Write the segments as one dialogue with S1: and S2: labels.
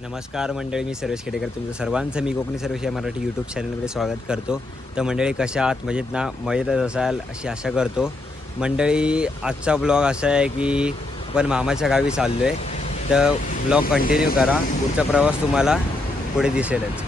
S1: नमस्कार मंडळी मी सर्वेश खेडेकर. तुमचं सर्वांचं मी कोकणी सर्वेश या मराठी यूट्यूब चॅनलमध्ये स्वागत करतो. तर मंडळी कशा आहात? मजेत ना? मजेतच असाल अशी आशा करतो. मंडळी आजचा ब्लॉग असा आहे की आपण मामाच्या गावी चाललो आहे तर ब्लॉग कंटिन्यू करा. पुढचा प्रवास तुम्हाला पुढे दिसेलच.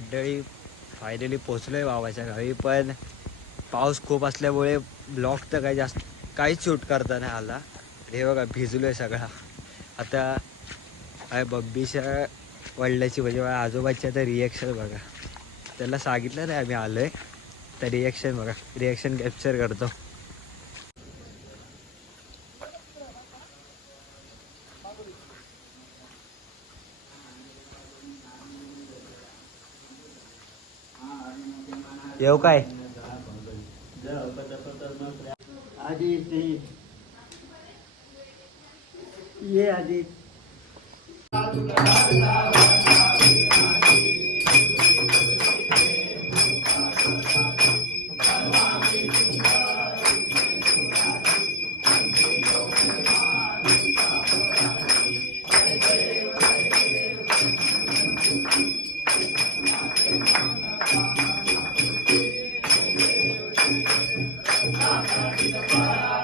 S1: मंडळी फायनली पोचलो आहे बाबाच्या गावी पण पाऊस खूप असल्यामुळे ब्लॉक तर काही जास्त काहीच शूट करता नाही आला. हे बघा भिजलो आहे सगळा. आता काय बब्बीच्या वडिलाची म्हणजे माझ्या आजोबाची आता रिॲक्शन बघा. त्याला सांगितलं नाही आम्ही आलो आहे तर रिॲक्शन बघा. रिॲक्शन कॅप्चर करतो. येऊ काय?
S2: आधी ते ये आधी Yeah.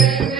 S2: Amen.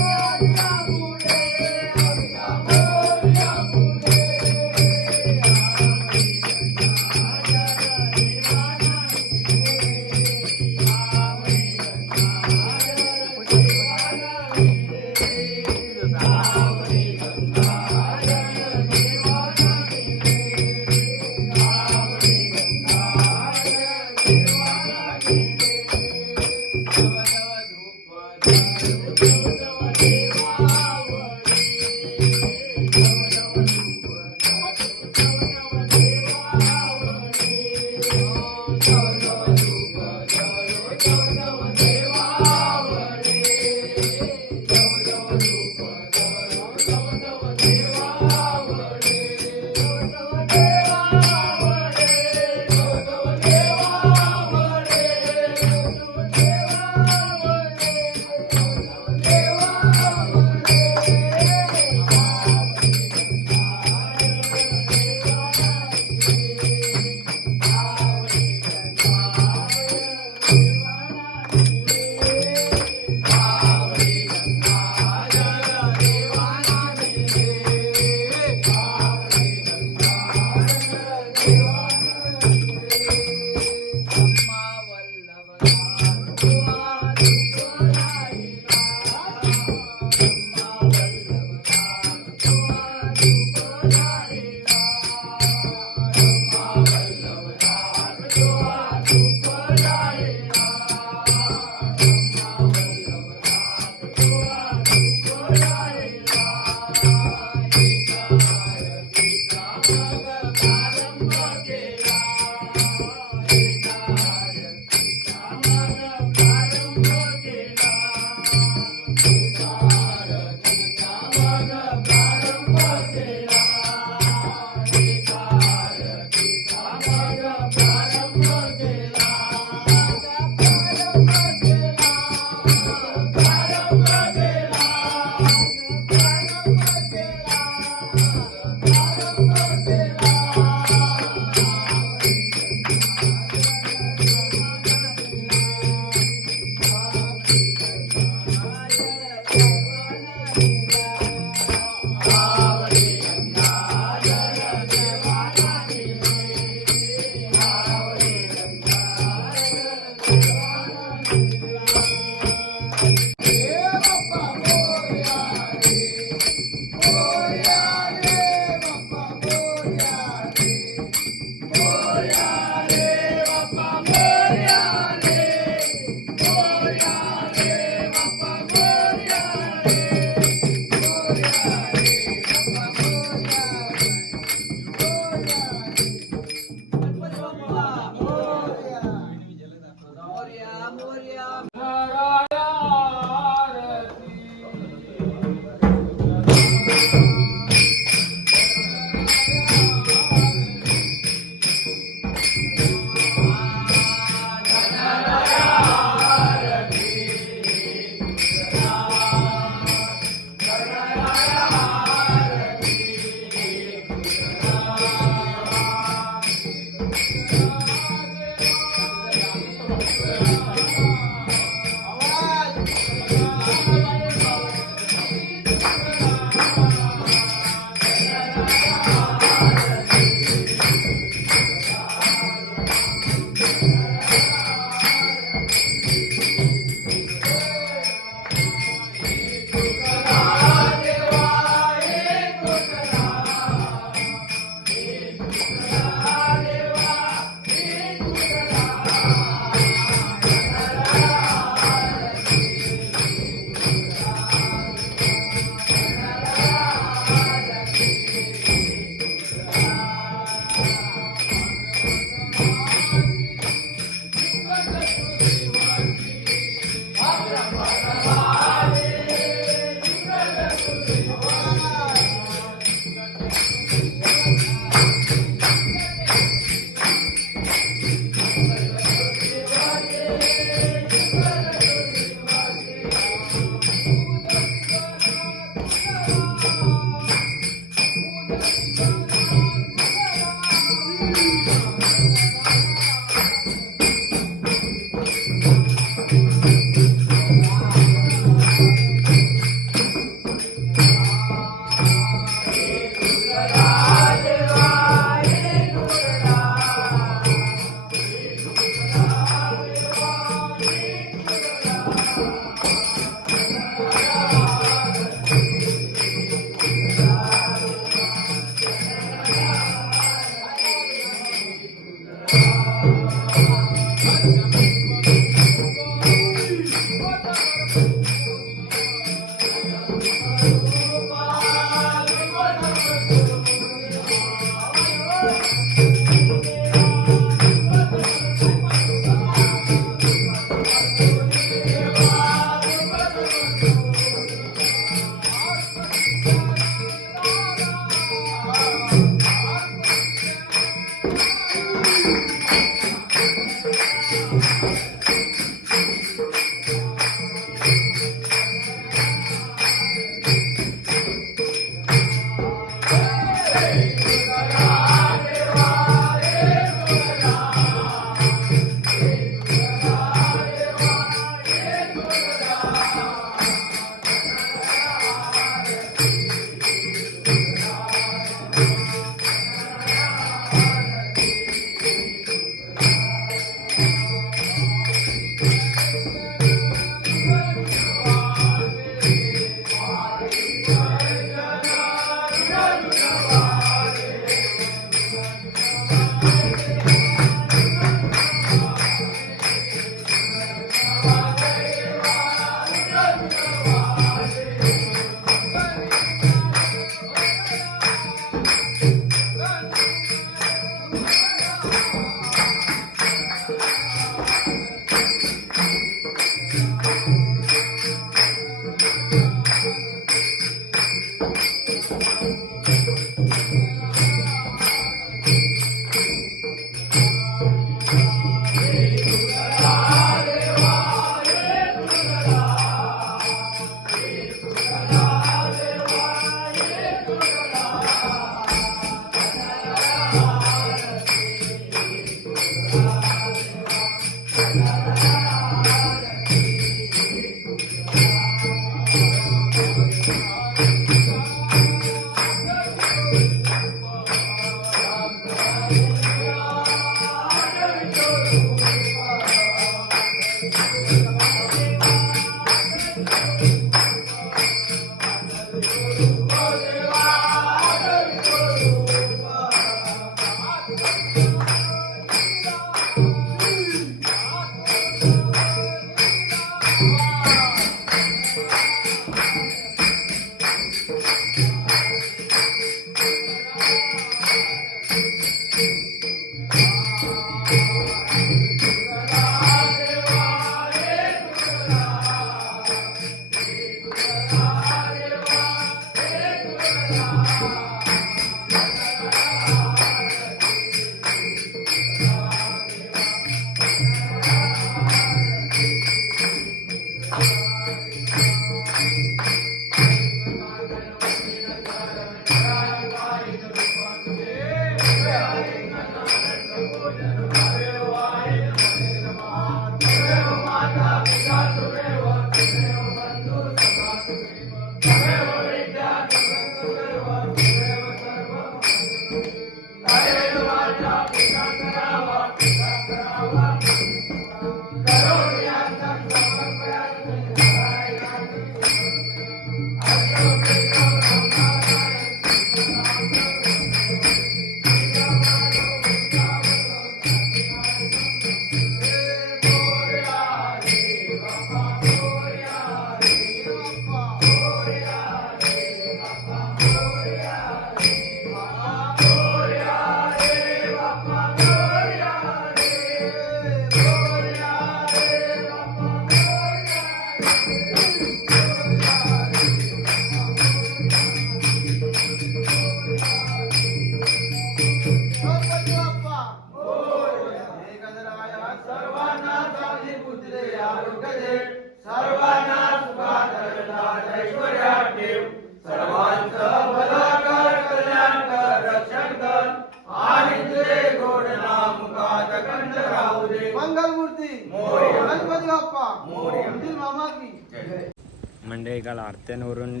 S1: मंडळी काल आरत्यांवरून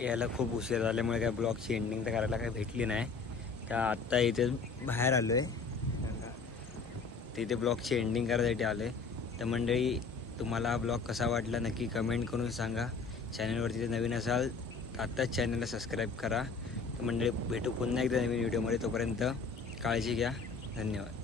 S1: यायला खूप उशीर झाल्यामुळे काय ब्लॉगची एंडिंग तर करायला काही भेटली नाही. त्या आत्ता इथे बाहेर आलो आहे तिथे ब्लॉगची एंडिंग करायसाठी आलो आहे तर मंडळी तुम्हाला हा ब्लॉग कसा वाटला नक्की कमेंट करून सांगा. चॅनलवरती जर नवीन असाल तर आत्ताच चॅनलला सबस्क्राईब करा. तर मंडळी भेटू पुन्हा एकदा नवीन व्हिडिओमध्ये तोपर्यंत काळजी घ्या. धन्यवाद.